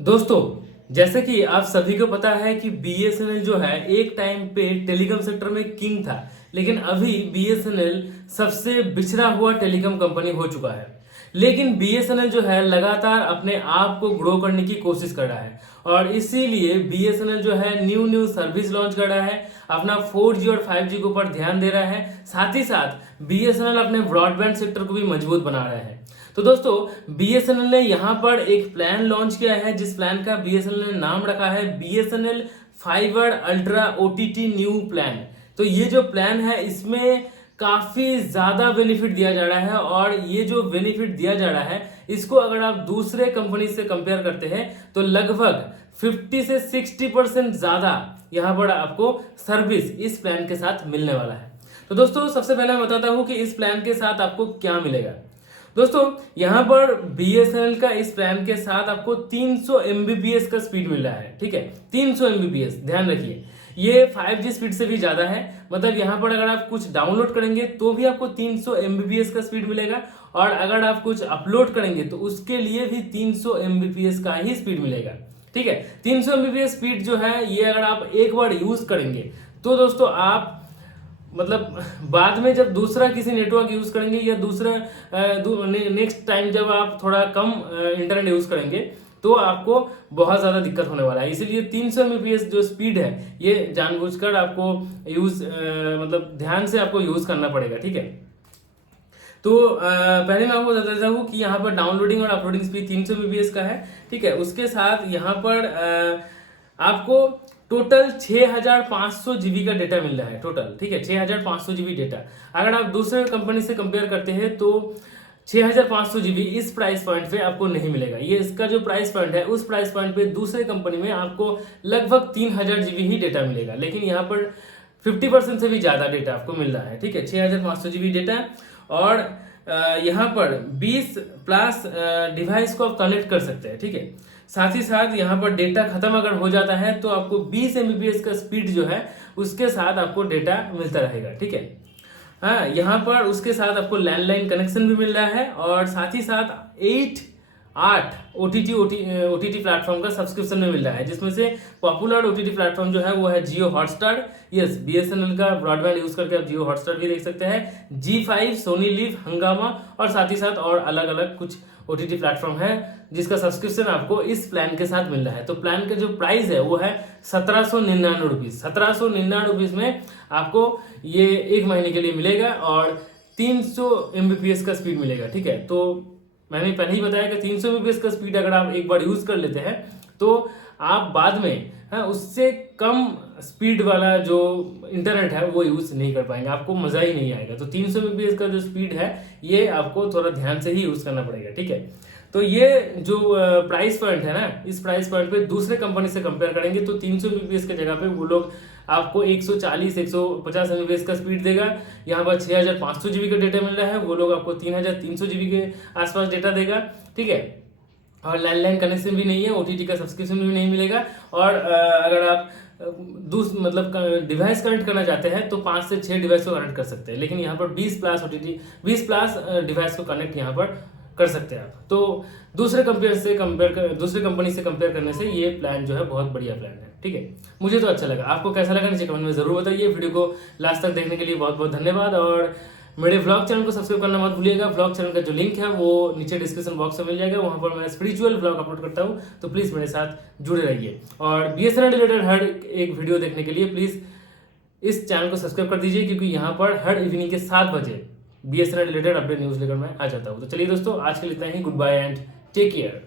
दोस्तों, जैसे कि आप सभी को पता है कि बीएसएनएल जो है एक टाइम पे टेलीकॉम सेक्टर में किंग था, लेकिन अभी बीएसएनएल सबसे बिछड़ा हुआ टेलीकॉम कंपनी हो चुका है। लेकिन बीएसएनएल जो है लगातार अपने आप को ग्रो करने की कोशिश कर रहा है और इसीलिए बीएसएनएल जो है न्यू न्यू सर्विस लॉन्च कर रहा है, अपना 4G और 5G के ऊपर ध्यान दे रहा है। साथ ही साथ बीएसएनएल अपने ब्रॉडबैंड सेक्टर को भी मजबूत बना रहा है। तो दोस्तों, बीएसएनएल ने यहाँ पर एक प्लान लॉन्च किया है जिस प्लान का बीएसएनएल ने नाम रखा है BSNL fibre ultra OTT new plan. तो ये जो प्लान है इसमें काफी ज्यादा बेनिफिट दिया जा रहा है और ये जो बेनिफिट दिया जा रहा है इसको अगर आप दूसरे कंपनी से कंपेयर करते हैं तो लगभग 50 से 60% ज्यादा यहाँ पर आपको सर्विस इस प्लान के साथ मिलने वाला है। तो दोस्तों, सबसे पहले मैं बताता हूँ कि इस प्लान के साथ आपको क्या मिलेगा। दोस्तों, यहाँ पर बीएसएनएल का इस प्लान के साथ आपको 300 एमबीपीएस का स्पीड मिल रहा है। ठीक है, 300 एमबीपीएस, ध्यान रखिए, ये 5G स्पीड से भी ज्यादा है। मतलब यहाँ पर अगर आप कुछ डाउनलोड करेंगे तो भी आपको 300 एमबीपीएस का स्पीड मिलेगा और अगर आप कुछ अपलोड करेंगे तो उसके लिए भी 300 एमबीपीएस का ही स्पीड मिलेगा। ठीक है, 300 एमबीपीएस स्पीड जो है ये अगर आप एक बार यूज करेंगे तो दोस्तों आप मतलब बाद में जब दूसरा किसी नेटवर्क यूज करेंगे या दूसरा नेक्स्ट टाइम जब आप थोड़ा कम इंटरनेट यूज करेंगे तो आपको बहुत ज्यादा दिक्कत होने वाला है। इसीलिए 300 एमबीपीएस जो स्पीड है ये जानबूझकर आपको यूज मतलब ध्यान से आपको यूज करना पड़ेगा। ठीक है, तो पहले मैं आपको बता देता हूँ कि यहाँ पर डाउनलोडिंग और अपलोडिंग स्पीड 300 एमबीपीएस का है। ठीक है, उसके साथ यहाँ पर आपको टोटल 6500 जीबी का डेटा मिल रहा है टोटल। ठीक है, 6500 जीबी डेटा। अगर आप दूसरे कंपनी से कंपेयर करते हैं तो 6500 जीबी इस प्राइस पॉइंट पे आपको नहीं मिलेगा। ये इसका जो प्राइस पॉइंट है उस प्राइस पॉइंट पे दूसरे कंपनी में आपको लगभग 3000 जीबी ही डेटा मिलेगा, लेकिन यहाँ पर 50% से भी ज्यादा डेटा आपको मिल रहा है। ठीक है, 6500 जीबी डेटा और यहाँ पर 20 प्लस डिवाइस को आप कनेक्ट कर सकते हैं। ठीक है, साथ ही साथ यहाँ पर डेटा खत्म अगर हो जाता है तो आपको 20 एमबीपीएस का स्पीड जो है उसके साथ आपको डेटा मिलता रहेगा। ठीक है, हाँ, यहाँ पर उसके साथ आपको लैंडलाइन कनेक्शन भी मिल रहा है और साथ ही साथ 8 ओटीटी प्लेटफॉर्म का सब्सक्रिप्शन में मिल रहा है, जिसमें से पॉपुलर ओटीटी प्लेटफॉर्म जो है वो है जियो हॉटस्टार। यस, बीएसएनएल का ब्रॉडबैंड यूज करके आप जियो हॉटस्टार भी देख सकते हैं, G5, सोनी लिव, हंगामा और साथ ही साथ और अलग अलग कुछ ओटीटी प्लेटफॉर्म है जिसका सब्सक्रिप्शन आपको इस प्लान के साथ मिल रहा है। तो प्लान का जो प्राइस है वो है 1799 रुपीज। 1799 रुपीज में आपको ये एक महीने के लिए मिलेगा और 300 एमबीपीएस का स्पीड मिलेगा। ठीक है, तो मैंने पहले ही बताया कि 300 एमबीपीएस का स्पीड अगर आप एक बार यूज कर लेते हैं तो आप बाद में उससे कम स्पीड वाला जो इंटरनेट है वो यूज नहीं कर पाएंगे, आपको मजा ही नहीं आएगा। तो 300 एमबीपीएस का जो स्पीड है ये आपको थोड़ा ध्यान से ही यूज करना पड़ेगा। ठीक है, तो ये जो प्राइस पॉइंट है ना, इस प्राइस पॉइंट पे दूसरे कंपनी से कंपेयर करेंगे तो 300 एमबीपीएस के जगह पे वो लोग आपको 140 150 एमबीपीएस का स्पीड देगा। यहाँ पर 6500 जीबी का डेटा मिल रहा है, वो लोग आपको 3300 जीबी के आसपास डेटा देगा। ठीक है, और लैंडलाइन कनेक्शन भी नहीं है, ओटीटी का सब्सक्रिप्शन भी नहीं मिलेगा और अगर आप मतलब डिवाइस कनेक्ट करना चाहते हैं तो 5 से 6 डिवाइस को कनेक्ट कर सकते हैं, लेकिन यहाँ पर 20 प्लस ओटीटी 20 प्लस डिवाइस को कनेक्ट यहाँ पर कर सकते हैं आप। तो दूसरे कंपनी से कंपेयर करने से ये प्लान जो है बहुत बढ़िया प्लान है। ठीक है, मुझे तो अच्छा लगा। आपको कैसा लगा नीचे कमेंट में जरूर बताइए। वीडियो को लास्ट तक देखने के लिए बहुत बहुत धन्यवाद और मेरे व्लॉग चैनल को सब्सक्राइब करना मत भूलिएगा। व्लॉग चैनल का जो लिंक है वो नीचे डिस्क्रिप्शन बॉक्स में मिल जाएगा, वहां पर मैं स्पिरिचुअल व्लॉग अपलोड करता हूँ, तो प्लीज मेरे साथ जुड़े रहिए। और बीएसएनएल रिलेटेड हर एक वीडियो देखने के लिए प्लीज इस चैनल को सब्सक्राइब कर दीजिए, क्योंकि यहाँ पर हर इवनिंग के 7 बजे बीएसएनएल रिलेटेड अपडेट न्यूज लेकर मैं आ जाता हूँ। तो चलिए दोस्तों, आज के लिए इतना ही। Goodbye and take care.